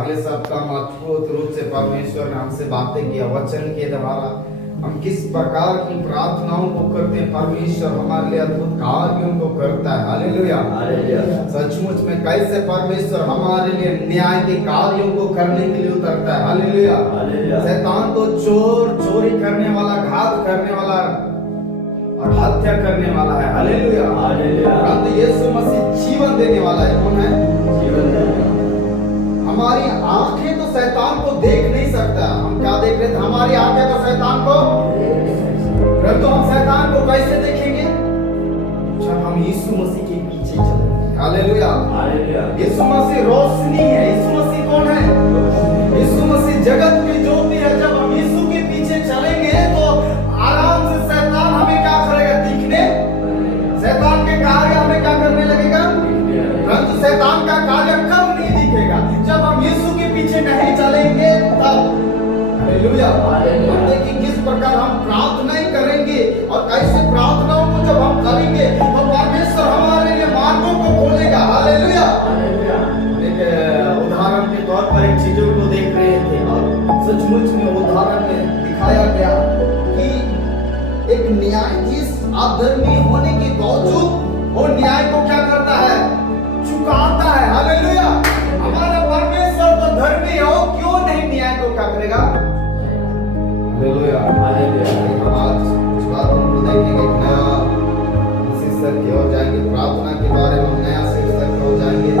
अगले सप्ताह में अद्भुत रूप से परमेश्वर ने हमसे बातें किया वचन के द्वारा हम किस प्रकार की प्रार्थनाओं को करते हैं। परमेश्वर हमारे लिए अद्भुत कार्यों को करता है। हालेलुया। सचमुच में कैसे परमेश्वर हमारे लिए न्याय के कार्यों को करने के लिए उतरता है। हालेलुया। शैतान तो चोरी करने वाला, घात करने वाला और हत्या करने वाला है। हालेलुया। परंतु यीशु मसीह जीवन देने वाला है। कौन है? जीवन देने वाला। हमारी आंखें तो शैतान को देख नहीं सकता। हम क्या देख रहे थे? हमारी आंखें तो शैतान को, परंतु हम शैतान को कैसे देखेंगे? जब हम यीशु मसीह के पीछे चलेंगे। हालेलुया। यीशु मसीह रोशनी है। यीशु मसीह कौन है? यीशु मसीह जगत की ज्योति है। जब हम यीशु के पीछे चलेंगे तो आराम से शैतान हमें क्या करेगा? दिखने। शैतान के कार्य हमें क्या करने लगेगा? परंतु शैतान का कार्य कब नहीं दिखेगा? जब हम यीशु के पीछे नहीं चलेंगे तब। हालेलुया। हम देखिए किस प्रकार हम प्रार्थनाएं करेंगे और कैसे प्रार्थनाओं को जब हम करेंगे तो परमेश्वर हमारे लिए मार्गों को खोलेगा। हालेलुया। एक उदाहरण के तौर पर एक चीजों को देख रहे थे और सचमुच में उदाहरण में दिखाया गया कि एक न्यायाधीश अधर्मी होने के बावजूद वो न्याय को क्या करता है? चुकाता है। हालेलुया। हमारा परमेश्वर तो धर्मी हो, क्यों नहीं न्याय को क्या करेगा? हालेलुया। हम आज कुछ बातों को देखेंगे, नया शीर्षक की ओर जाएंगे। प्रार्थना के बारे में हम नया शीर्षक की ओर जाएंगे।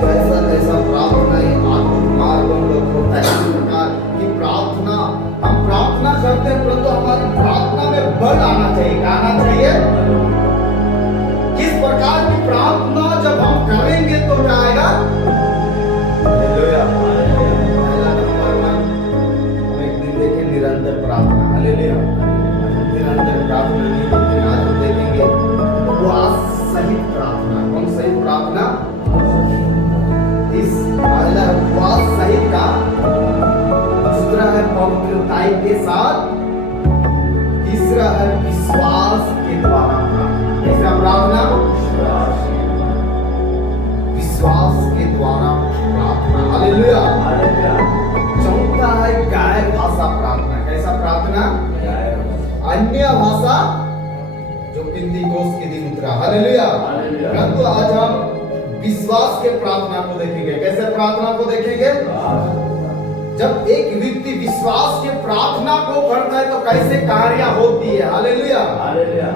कैसा कैसा प्रार्थना है आत्मिक मार्गों को खोलता है। इस प्रकार की प्रार्थना हम प्रार्थना करते हैं, परंतु हमारी प्रार्थना में बल आना चाहिए। क्या आना चाहिए? किस प्रकार की प्रार्थना जब हम करेंगे तो क्या आएगा? हालेलुया। पहला नंबर में हम एक दिन देखें निरंतर प्रार्थना। हालेलुया। निरंतर प्रार्थना नहीं देखेंगे, आज हम देखेंगे उपवास सहित प्रार्थना। कौन सहित प्रार्थना? इस पहला उपवास सहित का, दूसरा है पवित्रता के साथ, तीसरा है विश्वास के द्वारा प्रार्थना। तीसरा प्रार्थना विश्वास के द्वारा प्रार्थना। हालेलुया। चौथा है गाय भाषा प्रार्थना। कैसा प्रार्थना? अन्य भाषा जो पेंतीकोस्त के दिन उतरा। हालेलुया। परंतु आज हम विश्वास के प्रार्थना को देखेंगे। कैसे प्रार्थना को देखेंगे? जब एक व्यक्ति विश्वास के प्रार्थना को करता है तो कैसे कार्य होती है। हालेलुया।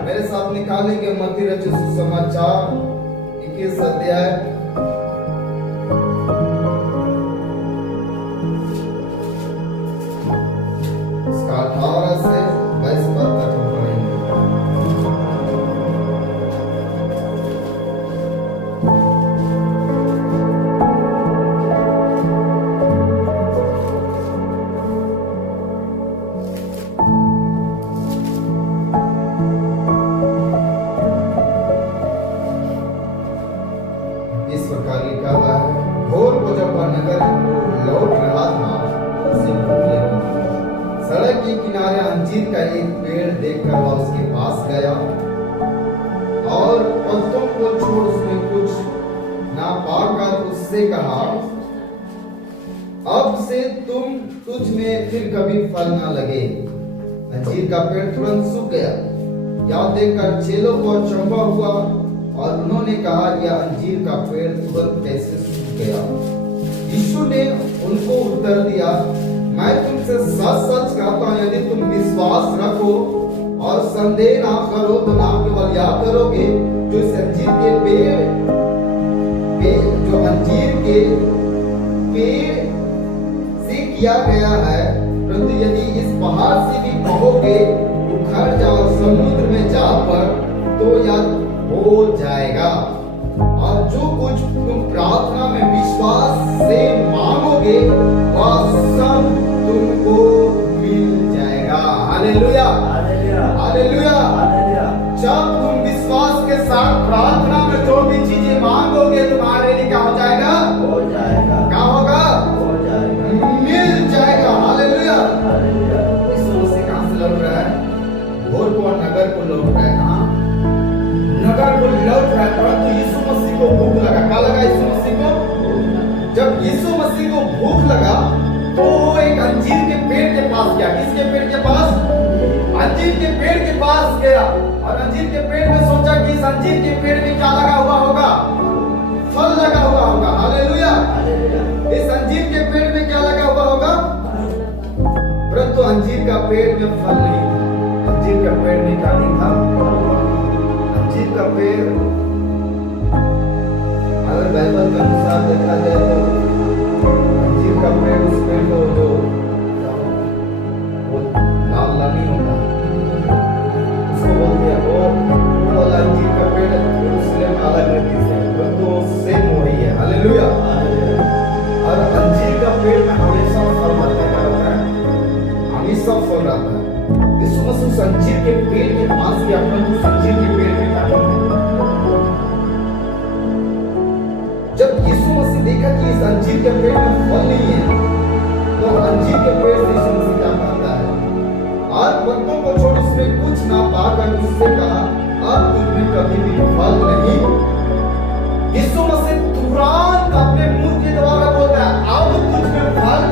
मेरे साथ निकालेंगे मत्ती रचित सुसमाचार 21 अध्याय इसका 18 से 22 पद तक हम पढ़ेंगे। इस प्रकार लिखा हुआ है, भोर को जब वह नगर लौट रहा था, उसे भूख लगी। सड़क के किनारे अंजीर का एक पेड़ देखकर वह उसके पास गया और पत्तों को छोड़ उसमें कुछ ना पाकर उससे कहा, अब से तुझ में फिर कभी फल ना लगे। अंजीर का पेड़ तुरंत सूख गया। यह देखकर चेलों को अचंभा हुआ और उन्होंने कहा, यह अंजीर का पेड़ तुरंत कैसे सूख गया? यीशु ने उनको उत्तर दिया, मैं तुमसे सच सच कहता हूं, यदि तुम विश्वास रखो और संदेह ना करो तो ना केवल यह करोगे जो इस अंजीर के पेड़ से किया गया है, परंतु यदि इस पहाड़ से भी कहोगे उखड़ जाओ समुद्र में जा पर, तो यह हो जाएगा। और जो कुछ तुम प्रार्थना में विश्वास से मांगोगे वह सब तुमको मिल जाएगा। हालेलुया। हालेलुया। जब तुम विश्वास के साथ प्रार्थना में जो भी चीजें मांगोगे तुम्हारे लिए क्या हो जाएगा? हो जाएगा। क्या होगा? हो जाएगा, मिल जाएगा। हालेलुया। यीशु मसीह कहां से लौट रहा है? भोर को नगर को लौट रहा है। कहां? नगर को लौट रहा है, परंतु यीशु मसीह को भूख लगा। क्या लगा यीशु मसीह को? जब यीशु मसीह मसीह को भूख लगा तो वो एक अंजीर के पेड़ के पास गया। किसके पेड़ के पास? अंजीर के पेड़ के पास गया और अंजीर के पेड़ में सोचा कि इस अंजीर के पेड़ में क्या लगा हुआ होगा? फल लगा हुआ होगा। हालेलुया। इस अंजीर के पेड़ में क्या लगा हुआ होगा? परंतु अंजीर का पेड़ में फल नहीं था। अंजीर का पेड़ में क्या नहीं था? अंजीर का पेड़, अगर बाइबल के अनुसार देखा जाए तो अंजीर का पेड़ उस पेड़ को जो वो लाल नहीं होता, उसको बोलते हैं वो अंजीर का पेड़ यरूशलेम अलग रीति से, परंतु सेम वही है। हालेलुया। और अंजीर का पेड़ में हमेशा फल रहता है, हमेशा फल रहता है। यीशु मसीह उस अंजीर के पेड़ के पास गया, परंतु उस अंजीर के पेड़ में क्या नहीं है। जब यीशु मसीह देखा कि इस अंजीर के पेड़ में फल नहीं है, तो अंजीर के पेड़ से यीशु मसीह क्या कहता है? और पत्तों को छोड़ उसमें कुछ ना पाकर उससे कहा, अब तुझमें कभी भी फल नहीं। यीशु मसीह तुरंत अपने मुंह के द्वारा बोलता है, अब तुझमें फल।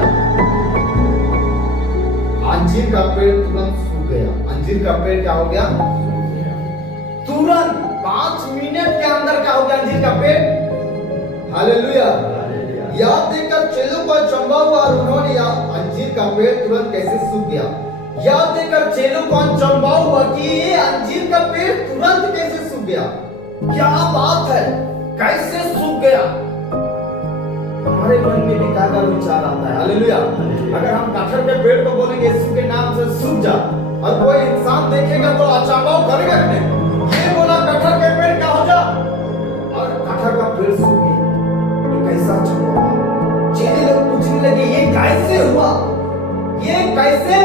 अंजीर का पेड़ तुरंत सूख गया। अंजीर का पेड़ क्या हो गया? तुरंत 5 मिनट के अंदर क्या हो गया अंजीर का पेड़? हालेलुया। याद देकर चेलों को अचंभा हुआ और उन्होंने अंजीर का पेड़ तुरंत कैसे सूख गया। याद देकर चेलों को अचंभा हुआ कि ये अंजीर का पेड़ तुरंत कैसे सूख गया। क्या बात है, कैसे सूख गया? हमारे मन में भी क्या विचार आता है। हालेलुया। अगर हम कटहल के पेड़ को बोलेंगे यीशु के नाम से सूख जा, और कोई इंसान देखेगा तो अचंभा करेगा कि नहीं? ये बोला कटहल के पेड़ क्या हो जा, और कटहल का पेड़ सूख गया। कैसा अचंभा हुआ। चेले लोग पूछने लगे ये कैसे हुआ, ये कैसे?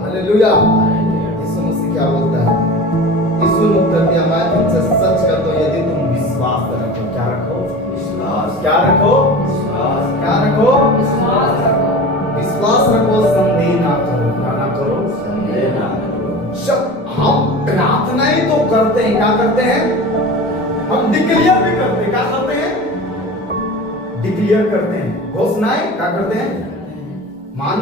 हालेलुया। यीशु मसीह क्या बोलता है? यीशु ने उत्तर दिया, मैं तुमसे सच कहता हूं, यदि तुम विश्वास रखो, क्या रखो? विश्वास। क्या रखो? विश्वास। क्या रखो? विश्वास रखो। विश्वास रखो, संदेह ना करो। क्या ना करो? संदेह ना करो। हम प्रार्थना ही तो करते हैं, क्या करते हैं? हम डिक्लेयर भी करते हैं। क्या करते हैं? डिक्लेयर करते हैं, घोषणाएं क्या करते हैं? मान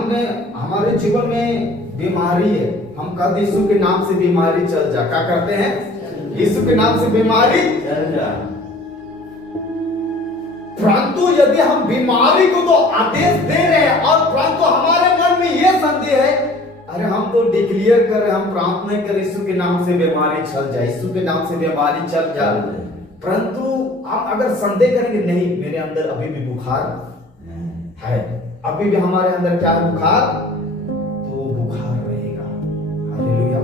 हमारे जीवन में बीमारी है, हम कहते यीशु के नाम से बीमारी चल जा। क्या करते हैं? यीशु के नाम से बीमारी चल जा। परंतु यदि हम बीमारी को तो आदेश दे रहे हैं और परंतु हमारे मन में यह संदेह है, अरे हम तो डिक्लेयर कर रहे हैं, हम प्रार्थना कर यीशु के नाम से बीमारी चल जाए, यीशु के नाम से बीमारी चल जाए, परंतु आप अगर संदेह करेंगे नहीं मेरे अंदर अभी भी बुखार है, अभी भी हमारे अंदर क्या है? बुखार, तो बुखार रहेगा। हालेलुया।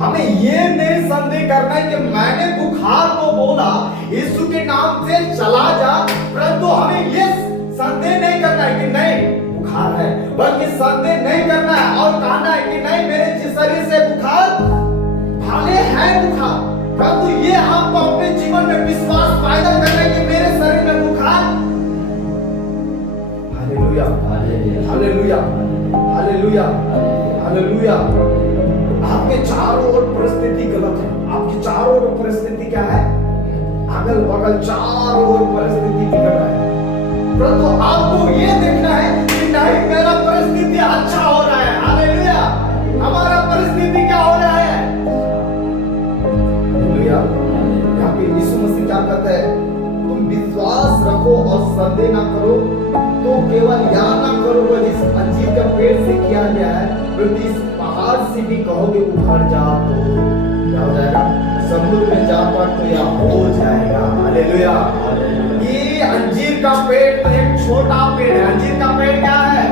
हमें ये नहीं संदेह करना है कि मैंने बुखार को बोला यीशु के नाम से चला जा, परंतु हमें ये संदेह नहीं करना है कि नहीं बुखार है, बल्कि संदेह नहीं करना है और कहना है कि नहीं मेरे शरीर से बुखार भाले है बुखार, परंतु ये हमको अपने जीवन में विश्वास पैदा करना है कि मेरे शरीर में बुखार। हालेलुया। हालेलुया। हालेलुया। हालेलुया। आपके चारों ओर परिस्थिति गलत है, आपकी चारों ओर परिस्थिति क्या है? अगल बगल चारों ओर परिस्थिति बिगड़ रहा है, परंतु आपको ये देखना है कि नहीं मेरा परिस्थिति अच्छा हो रहा है। हालेलुया। हमारा परिस्थिति क्या हो रहा है? हालेलुया। यहाँ पे यीशु मसीह क्या कहता है? तुम विश्वास रखो और संदेह ना करो, तो केवल या ना करो वो जिस अंजीर का पेड़ से किया गया है, परंतु इस पहाड़ से भी कहोगे उखड़ जा तो क्या हो जाएगा? समुद्र में जा पर तो या हो जाएगा। हालेलुया। ये अंजीर का पेड़ तो एक छोटा पेड़ है। अंजीर का पेड़ क्या है?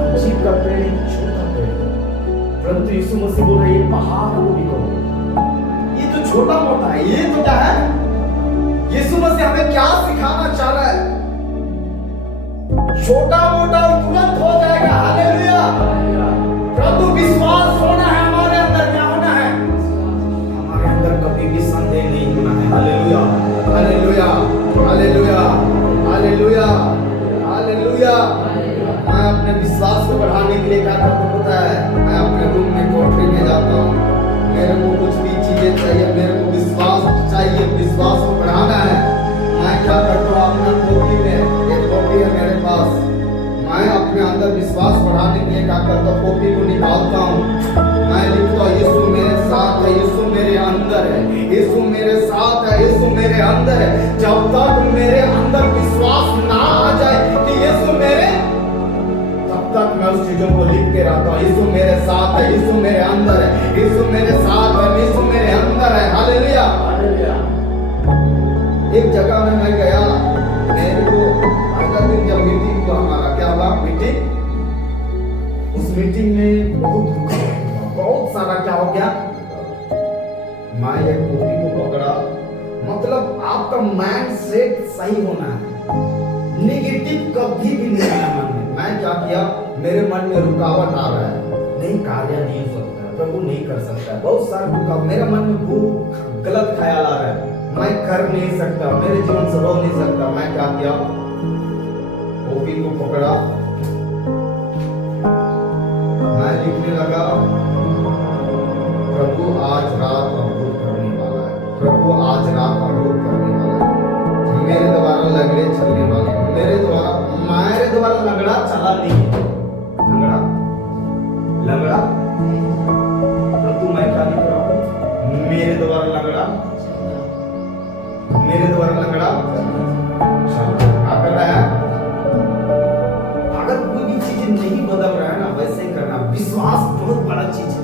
अंजीर का पेड़ एक छोटा पेड़ है, परंतु यीशु मसीह बोल रहे ये पहाड़ को भी कहो। ये तो छोटा मोटा है, ये तो क्या है? यीशु मसीह हमें क्या सिखाना चाह रहा है? छोटा मोटा और तुरंत हो जाएगा। हालेलुया। परंतु विश्वास होना है हमारे अंदर, क्या होना है? हमारे अंदर कभी भी संदेह नहीं होना है। Hallelujah. Hallelujah. Hallelujah. Hallelujah. Hallelujah. मैं अपने विश्वास को बढ़ाने के लिए क्या करता होता है? मैं अपने रूम में कोठरी में जाता हूँ, मेरे को कुछ भी चीजें चाहिए, मेरे को विश्वास चाहिए, विश्वास को बढ़ाना है, मैं क्या करता हूँ अपना कॉपी में, एक कॉपी है मेरे पास, मैं अपने अंदर विश्वास बढ़ाने के लिए क्या करता हूँ, कॉपी को निकालता हूँ, मैं लिखता हूँ यीशु मेरे साथ है, यीशु मेरे अंदर है, यीशु मेरे साथ है, यीशु मेरे अंदर है। जब तक मेरे अंदर विश्वास ना आ जाए कि यीशु मेरे, तब तक मैं उस चीजों को लिख के रहता हूँ, यीशु मेरे साथ है, यीशु मेरे अंदर है, यीशु मेरे साथ है, यीशु मेरे अंदर है। हालेलुया। एक जगह में मैं गया, मेरे को अगले दिन जब मीटिंग हुआ, हमारा क्या हुआ मीटिंग, उस मीटिंग में बहुत सारा क्या हो गया, मैं एक कॉपी को पकड़ा, मतलब आपका माइंड सेट सही होना है, नेगेटिव कभी भी नहीं आना मन में। मैं क्या किया, मेरे मन में रुकावट आ रहा है, नहीं कार्य नहीं हो सकता, प्रभु नहीं कर सकता है, बहुत सारा रुकावट, मेरे मन में बहुत गलत ख्याल आ रहा है, मैं कर नहीं सकता, मेरे जीवन से हो नहीं सकता। मैं क्या किया, कॉपी को पकड़ा, मैं लिखने लगा, प्रभु आज रात अद्भुत करने वाला है, प्रभु आज रात अद्भुत करने वाला है, मेरे द्वारा लंगड़े चलने वाले, मेरे द्वारा लंगड़ा चला नहीं, लंगड़ा परंतु मैं क्या लिख रहा हूँ, मेरे द्वारा लंगड़ा क्या कर रहा है। अगर कोई भी चीज नहीं बदल रहा है ना, वैसे ही करना, विश्वास बहुत बड़ा चीज है।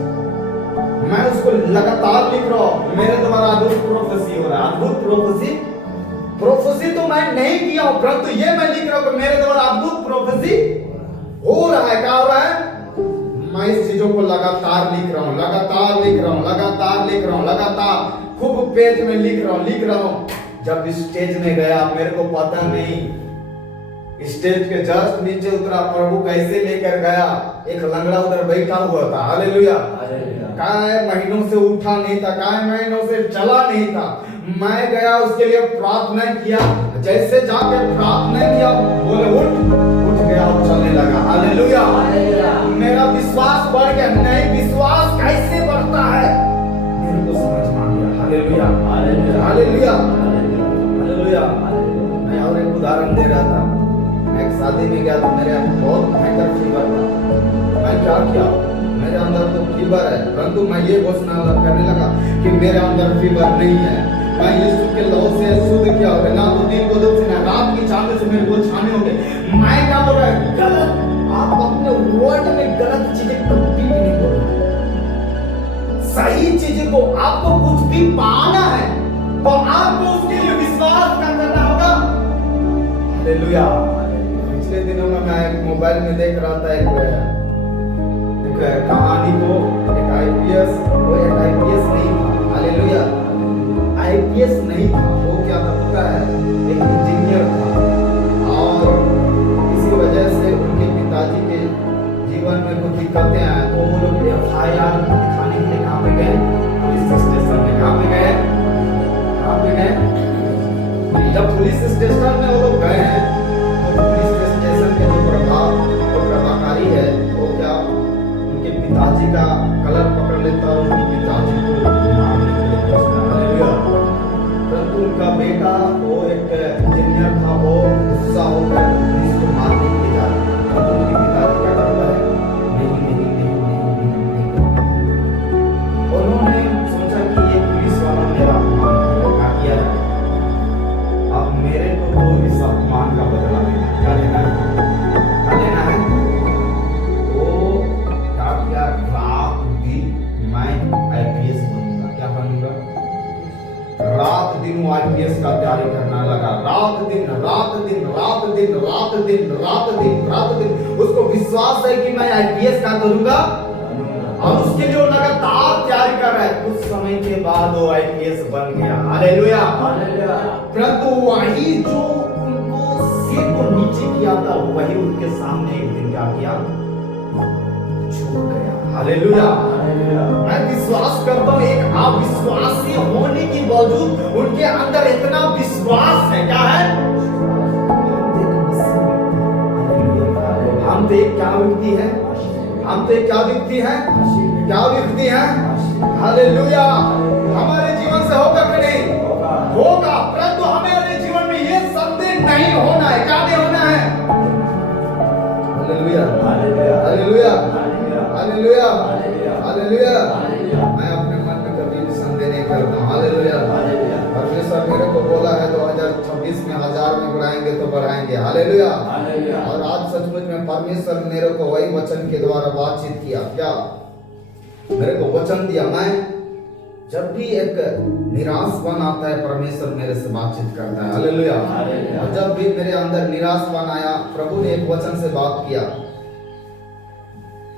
मैं उसको लगातार लिख रहा हूँ, मेरे द्वारा अद्भुत प्रोफेसी हो रहा है, अद्भुत प्रोफेसी तो मैं नहीं किया हूं, परंतु ये मैं लिख रहा हूं कि मेरे द्वारा अद्भुत प्रोफेसी हो रहा है। क्या हो रहा है, मैं इस चीजों को लगातार लिख रहा हूं, लगातार खूब पेज में लिख रहा हूं। जब स्टेज में गया, मेरे को पता नहीं, स्टेज के जस्ट नीचे उतरा, प्रभु कैसे लेकर गया, एक लंगड़ा उधर बैठा हुआ था। हालेलुया। काय महीनों से उठा नहीं था, काय महीनों से चला नहीं था। मैं गया, उसके लिए प्रार्थना किया, जैसे जाके प्रार्थना किया, बोले उठ गया और चलने लगा। हालेलुया। मेरा विश्वास बढ़ गया। नहीं, विश्वास कैसे बढ़ता है मेरे को समझ में आ गया। Hallelujah, hallelujah, hallelujah. मैं और एक उदाहरण दे रहा था, मैं एक शादी में गया तो मेरे बहुत भयंकर फीवर था। मैं क्या किया, मेरे अंदर तो फीवर है, परंतु मैं ये घोषणा करने लगा कि मेरे अंदर फीवर नहीं है। मैं यीशु के लहू से शुद्ध किया हो गया, ना तो दिन को दुख से, ना रात की चांद से मेरे को छाने हो गए। मैं क्या बोल रहा है, गलत, आप अपने वर्ड में गलत चीजें कभी भी नहीं बोलना। सही चीजें को, आपको कुछ भी पाना है तो आपको उसके लिए विश्वास करना होगा। हालेलुया। पिछले दिनों में मैं मोबाइल में देख रहा था एक कहानी को, एक आईपीएस, वो एक आईपीएस नहीं था। हालेलुया, आईपीएस नहीं था, वो क्या था पता है, एक इंजीनियर था। और इसी वजह से उनके पिताजी के जीवन में कुछ दिक्कतें आए, तो वो लोग एफआईआर दिखाने के लिए कहाँ पे गए, पुलिस स्टेशन में। कहाँ पे गए, कहाँ पे गए, जब पुलिस स्टेशन में वो लोग गए हैं, तो पुलिस स्टेशन के जो प्रभाकारी है, वो क्या उनके पिताजी का कलर पकड़ लेता और उनके पिताजी को मारने के लिए सोचता। हालेलुया। परंतु उनका बेटा, वो एक इंजीनियर था, वो गुस्सा होकर पुलिस को मारने के लिए जा रहा है। तो उनके पिताजी क्या करता है, नहीं। उन्होंने सोचा कि ये पुलिस वाला मेरा अपमान क्या किया है, अब मेरे को तो इस अपमान का बदला लेना है। क्या लेना है, क्या लेना है। वो क्या किया, रात दिन मैं आईपीएस बनूंगा। क्या बनूंगा, रात दिन वो आईपीएस का तैयारी करना लगा। रात दिन उसको विश्वास है कि मैं आईपीएस का करूंगा, और उसके लिए लगातार तैयारी कर रहा है। कुछ समय के बाद वो आईपीएस बन गया। Hallelujah, hallelujah. परंतु वही जो उनको सिर को नीचे किया था, वही उनके सामने एक दिन क्या किया, झुक गया। Hallelujah, hallelujah. मैं विश्वास करता हूँ, एक अविश्वासी होने के बावजूद उनके अंदर इतना विश्वास है। क्या है, हम तो एक क्या व्यक्ति है, हम तो क्या व्यक्ति है, क्या व्यक्ति है। हालेलुया। हमारे जीवन से होगा कि नहीं होगा, परंतु हमारे जीवन में ये हालेलुया, हालेलुया, हालेलुया। मैं अपने मन में कभी भी संदेह नहीं करता हूँ। हालेलुया। परमेश्वर मेरे को बोला है 2026 में 1000 में बढ़ाएंगे तो बढ़ाएंगे। हालेलुया। और आज सचमुच में परमेश्वर मेरे को वही वचन के द्वारा बातचीत किया। क्या मेरे को वचन दिया? मैं जब भी एक निराशपन आता है परमेश्वर मेरे से बातचीत करता है। हालेलुया। और जब भी मेरे अंदर निराशपन आया, प्रभु ने एक वचन से बात किया।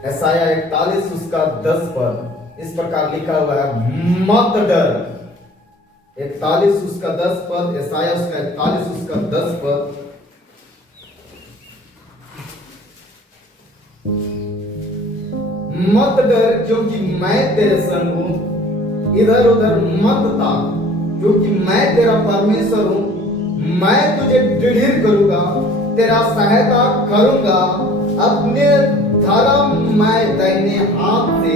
यशायाह 41 उसका 10 पद इस प्रकार लिखा हुआ है, मत डर। 41 उसका 10 पद, यशायाह उसका 41 उसका 10 पद। मत डर क्योंकि मैं तेरे संग हूं, इधर उधर मत ताक क्योंकि मैं तेरा परमेश्वर हूं। मैं तुझे दृढ़ करूंगा, तेरा सहायता करूंगा, अपने धर्ममय दाहिने हाथ से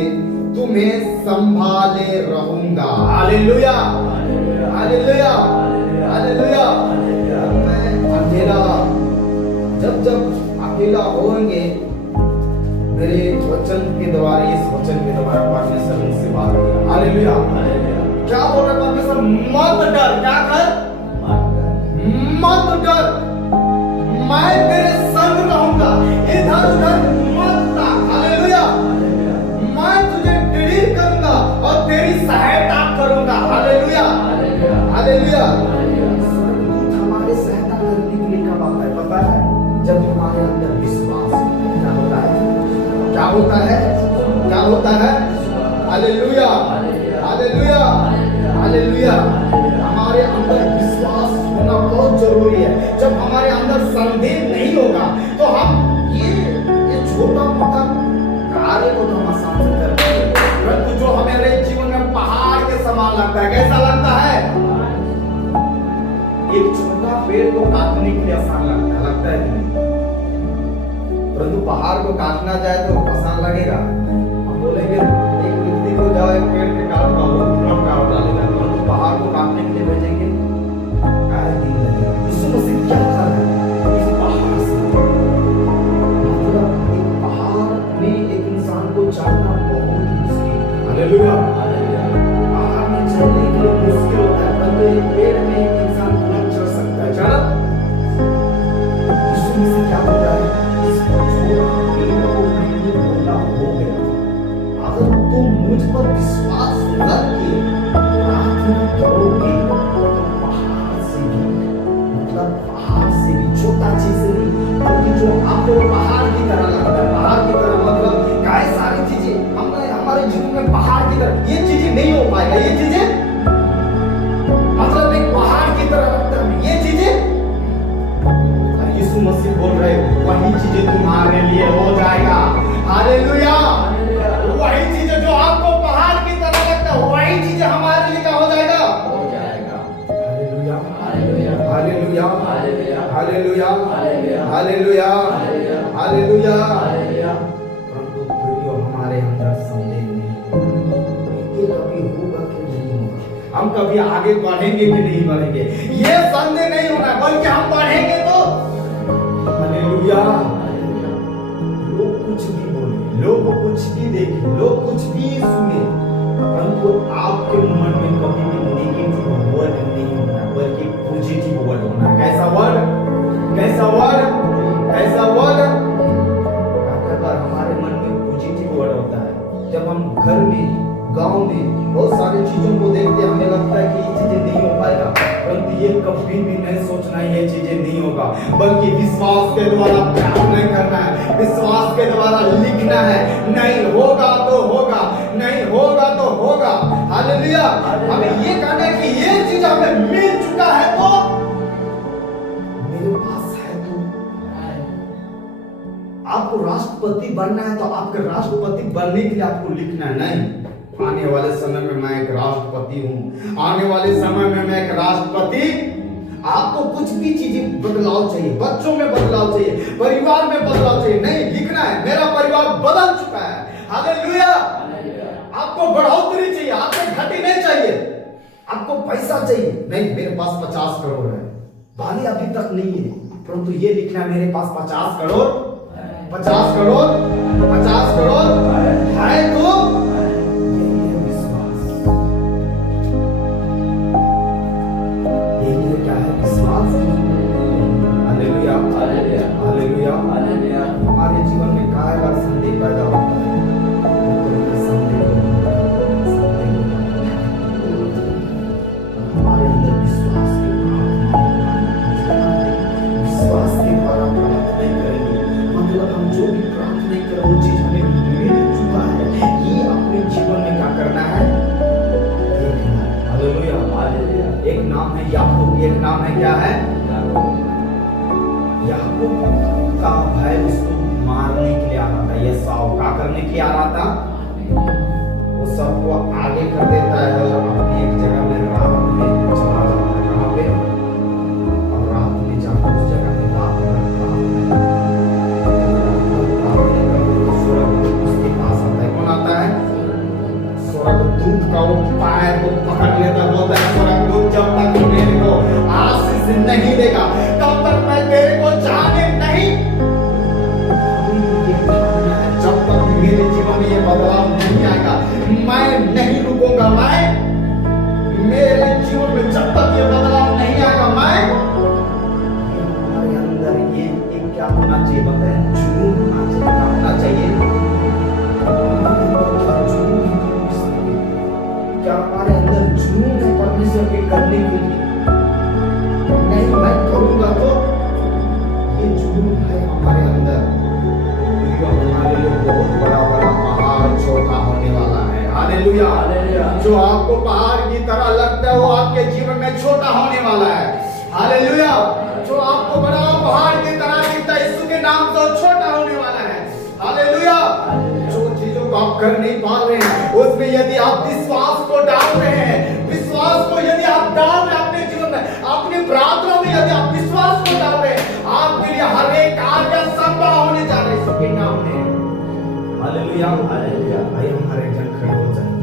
तुम्हें संभाले रहूंगा। Hallelujah, hallelujah, hallelujah. मैं अकेला, जब अकेला होंगे, मेरे वचन के द्वारा, इस वचन के द्वारा परमेश्वर मुझसे बात करेगा। हालेलुया। क्या बोल रहा है परमेश्वर? मत डर। क्या कर? मत डर, मैं तेरे संग रहूंगा, इधर उधर मत ताक। हालेलुया। मैं तुझे दृढ़ करूंगा और तेरी सहायता करूंगा। Hallelujah, hallelujah. हमारे सहायता करने के लिए कब आता है पता है? जब हमारे अंदर विश्वास होता है। क्या होता है? क्या होता है? Hallelujah, hallelujah, hallelujah. हमारे अंदर विश्वास होना बहुत जरूरी है। जब हमारे अंदर संदेह नहीं होगा तो हम ये छोटा मोटा कार्य को तो हम आसान से कर लेंगे, परंतु जो हमारे जीवन में पहाड़ के समान लगता है, कैसा लगता है? एक छोटा पेड़ को काटने के लिए आसान लगता है कि नहीं? परंतु पहाड़ को काटना जाए तो आसान लगेगा? हम बोलेंगे एक व्यक्ति को जाओ एक पेड़ के काट पाओ, तुरंत काट डालेगा। परंतु पहाड़ को काटने के लिए भेजेंगे, दिन लगेगा। यीशु मसीह क्या कर रहा है? इस पहाड़ से, मतलब एक पहाड़ में एक इंसान को चढ़ना बहुत मुश्किल। हालेलुया। पहाड़ में चढ़ने के लिए मुश्किल होता है, परंतु एक पेड़ में एक इंसान तुरंत चढ़ सकता है। चढ़। यीशु मसीह क्या बोलता है? अगर तुम मुझ पर विश्वास रख के प्रार्थना करोगे तो पहाड़ से भी, मतलब पहाड़ से भी, छोटा चीज नहीं, क्योंकि जो आपको पहाड़ की तरह लगता है, पहाड़ की तरह मतलब काय सारी चीजें हमारे जीवन में पहाड़ की तरह, ये चीजें नहीं हो पाएगा। ये चीजें मतलब एक पहाड़ की तरह लगता है, ये चीजें। यीशु मसीह बोल रहे वही चीजें तुम्हारे लिए हो जाएगा। हालेलुया। वही चीजें जो आपको पहाड़ की तरह लगता है, वही चीजें हमारे लिए क्या हो जाएगा? हो जाएगा। Hallelujah, hallelujah, hallelujah, hallelujah, hallelujah, hallelujah. परंतु प्रियो हमारे अंदर संदेह नहीं, ये कभी होगा कि नहीं होगा, हम कभी आगे बढ़ेंगे कि नहीं बढ़ेंगे, ये संदेह नहीं होना, बल्कि हम बढ़ेंगे तो। हालेलुया। लोग कुछ भी बोले, लोग कुछ भी देखे, लोग कुछ भी सुने, परंतु आपके मन में कभी भी नेगेटिव वर्ड नहीं होना, बल्कि पॉजिटिव वर्ड होना। कैसा वर्ड? कैसा वर्ड? कैसा वर्ड? अगर हमारे मन में पॉजिटिव वर्ड होता है, जब हम घर में, गांव में बहुत सारी चीजों को देखते हैं, हमें लगता है कि ये चीजें नहीं हो पाएगा, परंतु ये कभी भी नहीं सोचना ये चीजें नहीं होगा, बल्कि विश्वास के द्वारा प्रार्थना करना है, विश्वास के द्वारा लिखना है। नहीं होगा तो होगा, नहीं होगा तो होगा। हालेलुया। हमें ये कहना है कि ये चीज हमें मिल चुका है तो मेरे पास है। तो आपको राष्ट्रपति बनना है तो आपके राष्ट्रपति बनने के लिए आपको लिखना है, नहीं आने वाले समय में मैं एक राष्ट्रपति हूं, आने वाले समय में मैं एक राष्ट्रपति। आपको कुछ भी चीजें बदलाव चाहिए, बच्चों में बदलाव चाहिए, परिवार में बदलाव चाहिए, नहीं लिखना है मेरा परिवार बदल चुका है। हालेलुया। आपको बढ़ोतरी चाहिए, आपको घटी नहीं चाहिए। आपको पैसा चाहिए, नहीं मेरे पास 50 करोड़ है, भले अभी तक नहीं है, परंतु ये लिखना है मेरे पास 50 करोड़ 50 करोड़ है तो यही है विश्वास। यही है क्या है? विश्वास। Hallelujah hallelujah hallelujah. हमारे जीवन में काय बार संदेह पैदा होता है, हमारे अंदर विश्वास के द्वारा प्राप्त नहीं करेंगे। मतलब हम जो भी प्राप्त नहीं करें वो चीज हमें मिल चुका है, ये अपने जीवन में क्या करना है? देखना है। हालेलुया। एक नाम है याकूब, एक नाम है क्या है? याकूब का भाई उसको मारने के लिए आ रहा था, ये साव क्या करने के लिए आ रहा था? वो सबको आगे कर देता है और अपनी एक जगह में रात में चला जाता है। कहाँ पे? और रात में जाकर उस जगह में स्वर्गदूत उसके पास आता है। कौन आता है? स्वर्गदूत का वो पैर को पकड़ लेता, बोलता है स्वर्गदूत जब तक मेरे को आशीष नहीं देगा तब तक मैं तेरे को जाने नहीं। जब तक मेरे जीवन में ये बदलाव नहीं आएगा मैं नहीं रुकूंगा। मैं मेरे जीवन में जब तक ये बदलाव नहीं आएगा मैं, हमारे अंदर ये एक क्या होना चाहिए बताएं? जुनून होना चाहिए। क्या हमारे अंदर जुनून है परमेश्वर के करने के लिए? नहीं मैं करूंगा तो ये जुनून है हमारे अंदर, हमारे लिए बहुत बड़ा पहाड़ छोटा होने वाला है। हालेलुया। जो आपको पहाड़ की तरह लगता है वो आपके जीवन में छोटा होने वाला है। हालेलुया। जो आपको बड़ा पहाड़ की तरह दिखता है यीशु के नाम से छोटा होने वाला है। हालेलुया। जो चीजों को आप कर नहीं पा रहे हैं उसमें यदि आप विश्वास को डाल रहे हैं, विश्वास को यदि आप डाल रहे हैं अपने जीवन में, अपनी प्रार्थना में यदि आप विश्वास को डाल रहे हैं, आपके लिए हर एक कार्य संभव होने जा रहे हैं यीशु के नाम में। Hallelujah hallelujah. भाई हम हर एक जन खड़े हो जाए।